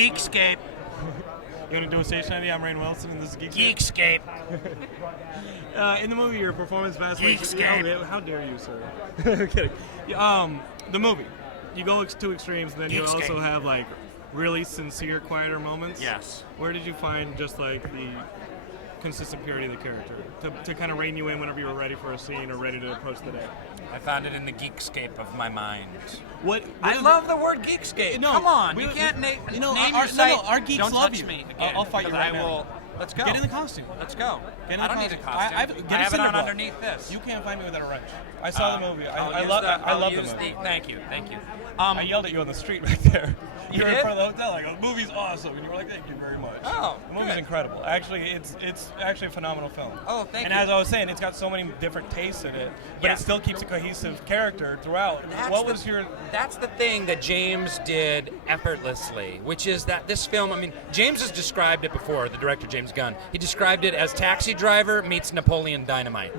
Geekscape. You want to do a station ID? I'm Rainn Wilson, and this is Geekscape. In the movie, your performance vacillates. Geekscape. How dare you, sir? I'm kidding. The movie, you go to extremes, and then you Geekscape. also have like really sincere, quieter moments. Yes. Where did you find just like the consistent purity of the character to kind of rein you in whenever you were ready for a scene or ready to approach the day? I found it in the Geekscape of my mind. What I love the word Geekscape. No, Come on, you can't name our, your site. our geeks Don't love touch you. me again. I'll fight you right I now. will. Let's go. Get in the costume. Let's go. Get in I the don't need a costume. costume. Get I a have it on cinder block. underneath this. You can't find me without a wrench. I saw the movie. I I'll love the use movie. Thank you. I yelled at you on the street right there. You were in did? front of the hotel. I go, the movie's awesome, and you were like, "Thank you very much." Oh, the movie's good. incredible. Actually, it's actually a phenomenal film. Oh, thank and you. as I was saying, it's got so many different tastes in it, but Yeah. it still keeps a cohesive character throughout. What was your? That's the thing that James did effortlessly, which is that this film, I mean, James has described it before, the director James Gunn. He described it as Taxi Driver meets Napoleon Dynamite.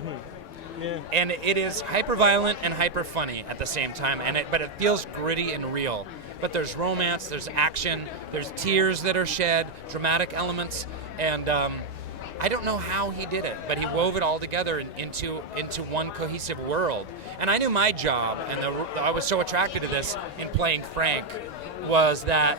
Yeah. And it is hyper violent and hyper funny at the same time, but it feels gritty and real. But there's romance, there's action, there's tears that are shed, dramatic elements, and I don't know how he did it, but he wove it all together into one cohesive world. And I knew my job, and I was so attracted to this in playing Frank, was that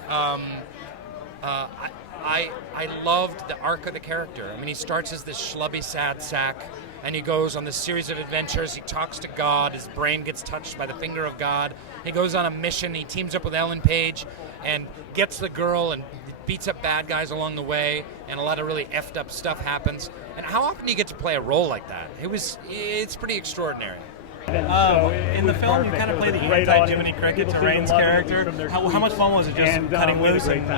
I loved the arc of the character. I mean, he starts as this schlubby, sad sack, and he goes on this series of adventures. He talks to God. His brain gets touched by the finger of God. He goes on a mission. He teams up with Ellen Page and gets the girl and beats up bad guys along the way, and a lot of really effed up stuff happens. And how often do you get to play a role like that? It's pretty extraordinary. In the film, you kind of play the anti-Jiminy Cricket to Rainn's character. How much fun was it just cutting loose and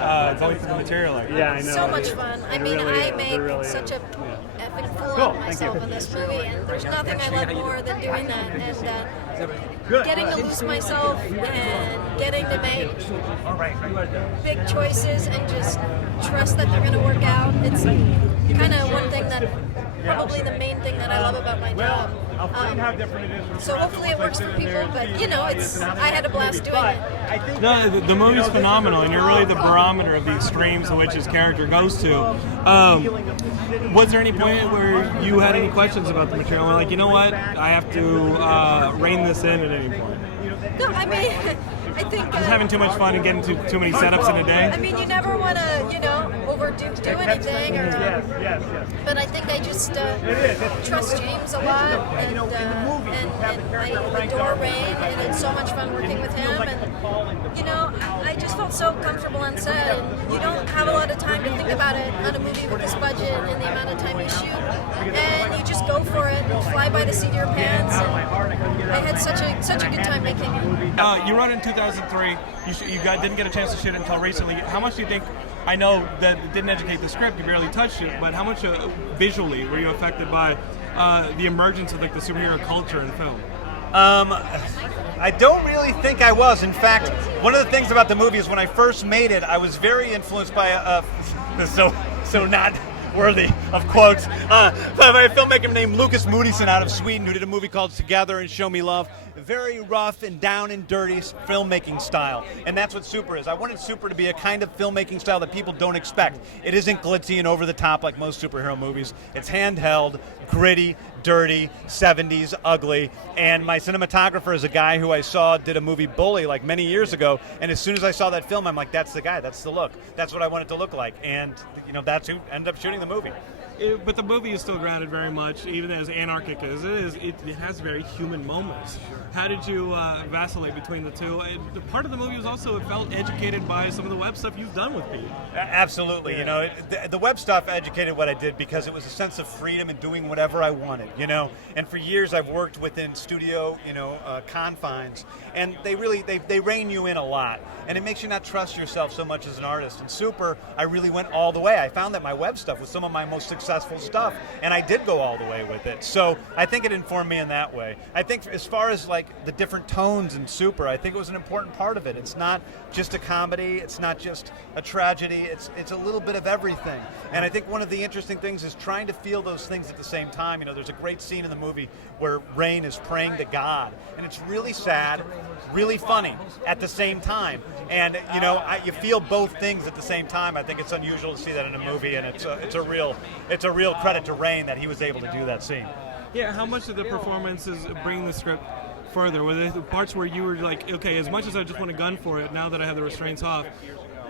going through the material like that? Yeah, I know. So much fun. I mean, I make such a effing fool of myself in this movie, and there's nothing I love more than doing that. And getting to lose myself and getting to make big choices and just trust that they're going to work out. It's kind of one thing that, probably the main thing that I love about my job. So hopefully it works for people, but I had a blast doing it. No, the movie's phenomenal, and you're really the barometer of the extremes to which his character goes to. Was there any point where you had any questions about the material? Like, you know what, I have to rein this in at any point? No, I mean, I think Just having too much fun and getting too many setups in a day? I mean, you never want to, overdo anything, but I think I just trust James a lot, and I adore Rainn, and it's so much fun working with him, and I just felt so comfortable on set, and you don't have a lot of time to think about it on a movie with this budget and the amount of time you shoot, and you just go for it and fly by the seat of your pants, and I had such a good time making it. You wrote it in 2003. You didn't get a chance to shoot it until recently. How much do you think? I know that it didn't educate the script. You barely touched it, but how much visually were you affected by the emergence of the superhero culture in film? I don't really think I was. In fact, one of the things about the movie is when I first made it, I was very influenced by so not worthy of quotes, by a filmmaker named Lucas Moodysson out of Sweden who did a movie called Together and Show Me Love. Very rough and down and dirty filmmaking style, and that's what Super is. I wanted Super to be a kind of filmmaking style that people don't expect. It isn't glitzy and over the top like most superhero movies. It's handheld, gritty, dirty, 70s, ugly, and my cinematographer is a guy who I saw did a movie Bully like many years ago, and as soon as I saw that film, I'm like, that's the guy, that's the look. That's what I want it to look like, and that's who ended up shooting the movie. But the movie is still grounded very much, even as anarchic as it is, it has very human moments. How did you vacillate between the two? Part of the movie was also, it felt educated by some of the web stuff you've done with Pete. Absolutely. The web stuff educated what I did because it was a sense of freedom and doing whatever I wanted, And for years I've worked within studio, confines, and they rein you in a lot. And it makes you not trust yourself so much as an artist. And Super, I really went all the way. I found that my web stuff was some of my most successful successful stuff, and I did go all the way with it. So I think it informed me in that way. I think as far as like the different tones in Super, I think it was an important part of it. It's not just a comedy, it's not just a tragedy, it's a little bit of everything. And I think one of the interesting things is trying to feel those things at the same time. You know, there's a great scene in the movie where Rainn is praying to God, and it's really sad, really funny at the same time. And you know, you feel both things at the same time. I think it's unusual to see that in a movie, and it's a real credit to Rainn that he was able to do that scene. Yeah, how much did the performances bring the script further? Were there the parts where you were like, okay, as much as I just want a gun for it, now that I have the restraints off,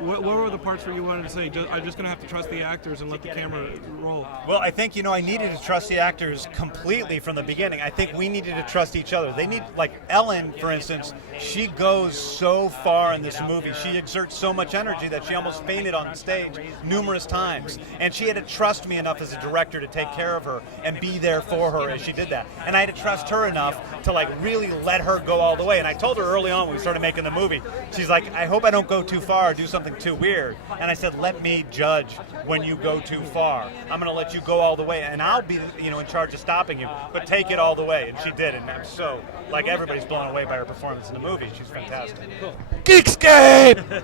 what were the parts where you wanted to say, I'm just going to have to trust the actors and let the camera roll? Well, I think, I needed to trust the actors completely from the beginning. I think we needed to trust each other. They need, like Ellen, for instance, she goes so far in this movie. She exerts so much energy that she almost fainted on stage numerous times. And she had to trust me enough as a director to take care of her and be there for her as she did that. And I had to trust her enough to like really let her go all the way. And I told her early on when we started making the movie, she's like, I hope I don't go too far or do something too weird. And I said, let me judge when you go too far. I'm going to let you go all the way, and I'll be, in charge of stopping you, but take it all the way. And she did, and I'm so, like, everybody's blown away by her performance in the movie. She's fantastic. Geekscape!